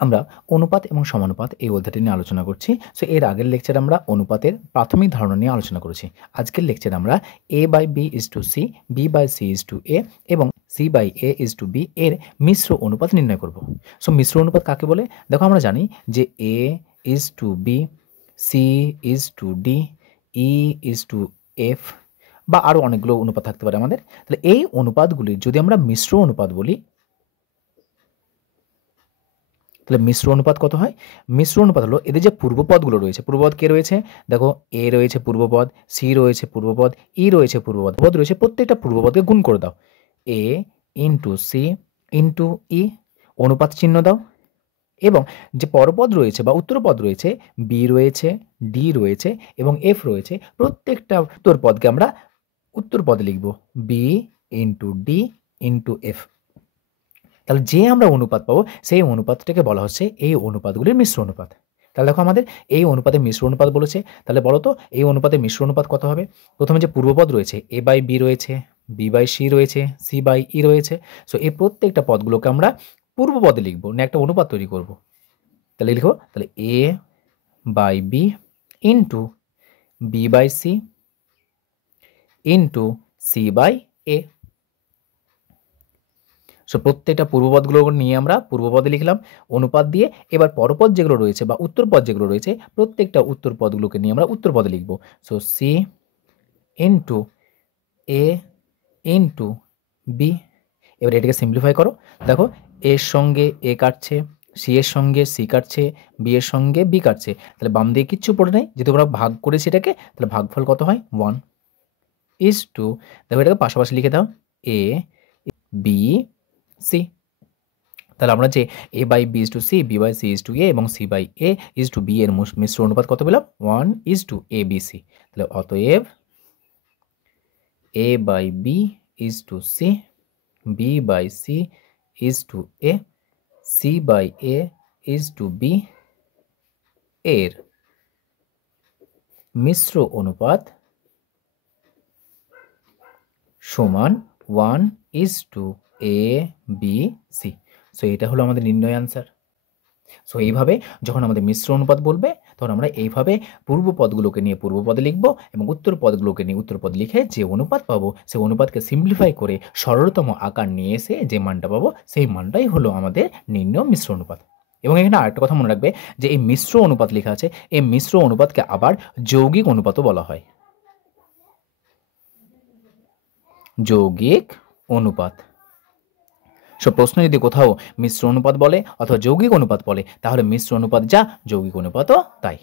আমরা অনুপাত এবং সমানুপাত এই অধ্যায়টি নিয়ে আলোচনা করছি। সো এর আগের লেকচারে আমরা অনুপাতের প্রাথমিক ধারণা নিয়ে আলোচনা করেছি। আজকের লেকচারে আমরা a/b/c, b/c/a এবং c/a/b এর মিশ্র অনুপাত নির্ণয় করব। সো মিশ্র অনুপাত কাকে বলে? দেখো, আমরা জানি যে a/b, c/d, e/f বা আরও অনেকগুলো অনুপাত থাকতে পারে আমাদের। তাহলে এই অনুপাতগুলি যদি আমরা মিশ্র অনুপাত বলি, তাহলে মিশ্র অনুপাত কত হয়? মিশ্র অনুপাত হলো এদের যে পূর্বপদগুলো রয়েছে। পূর্বপদ কে রয়েছে? দেখো, এ রয়েছে পূর্বপদ, সি রয়েছে পূর্বপদ, ই রয়েছে পূর্বপদ। পদ রয়েছে, প্রত্যেকটা পূর্বপদকে গুণ করে দাও। এ ইন্টু সি ইন্টু ই, অনুপাত চিহ্ন দাও। এবং যে পরপদ রয়েছে বা উত্তরপদ রয়েছে, বি রয়েছে, ডি রয়েছে এবং এফ রয়েছে, প্রত্যেকটা উত্তরপদকে আমরা উত্তরপদে লিখব B into D into F. তাহলে যে আমরা অনুপাত পাবো সেই অনুপাতটাকে বলা হচ্ছে এই অনুপাতগুলির মিশ্র অনুপাত। তাহলে দেখো, আমাদের এই অনুপাতের মিশ্র অনুপাত বলেছে। তাহলে বলো তো এই অনুপাতের মিশ্র অনুপাত কত হবে? প্রথমে যে পূর্বপদ রয়েছে a/b রয়েছে, b/c রয়েছে, c/e রয়েছে। সো এই প্রত্যেকটা পদগুলোকে আমরা পূর্বপদে লিখবো, না একটা অনুপাত তৈরি করব। তাহলে লিখো, তাহলে a/b into b/c into c/a। So প্রত্যেকটা পূর্বপদগুলো নিয়ে আমরা পূর্বপদে লিখলাম অনুপাত দিয়ে। এবার পরপদ যেগুলো রয়েছে বা উত্তরপদ যেগুলো রয়েছে, প্রত্যেকটা উত্তরপদগুলোকে নিয়ে আমরা উত্তরপদে লিখব। সো সি ইন্টু এ ইন্টু বি। এবার এটাকে সিম্পলিফাই করো। দেখো, এর সঙ্গে এ কাটছে, সি এর সঙ্গে সি কাটছে, বি এর সঙ্গে বি কাটছে। তাহলে বাম দিয়ে কিচ্ছু পড়ে নেই, যদি আমরা ভাগ করেছি এটাকে, তাহলে ভাগফল কত হয়? 1 ইজ টু, দেখো এটাকে পাশাপাশি লিখে দাও, এ বি সি। তাহলে আমরা যে a/b/c, b/c/a এবং c/a/b এর মিশ্র অনুপাত কত পেলাম? 1:a/b/c। তাহলে অতএব a/b/c, b/c/a, c/a/b এর মিশ্র অনুপাত সমান 1:a/b/c। সো এটা হলো আমাদের নির্ণয় আনসার। সো এইভাবে যখন আমাদের মিশ্র অনুপাত বলবে, তখন আমরা এইভাবে পূর্ব পদগুলোকে নিয়ে পূর্বপদে লিখব এবং উত্তর পদগুলোকে নিয়ে উত্তরপদ লিখে যে অনুপাত পাবো সেই অনুপাতকে সিম্পলিফাই করে সরলতম আকার নিয়ে এসে যে মানটা পাবো সেই মানটাই হলো আমাদের নির্ণয় মিশ্র অনুপাত। এবং এখানে আরেকটা কথা মনে রাখবে যে এই মিশ্র অনুপাত লেখা আছে, এই মিশ্র অনুপাতকে আবার যৌগিক অনুপাতও বলা হয়। যৌগিক অনুপাত। সব প্রশ্ন যদি কোথাও মিশ্র অনুপাত বলে অথবা যৌগিক অনুপাত বলে, তাহলে মিশ্র অনুপাত যা, যৌগিক অনুপাতও তাই।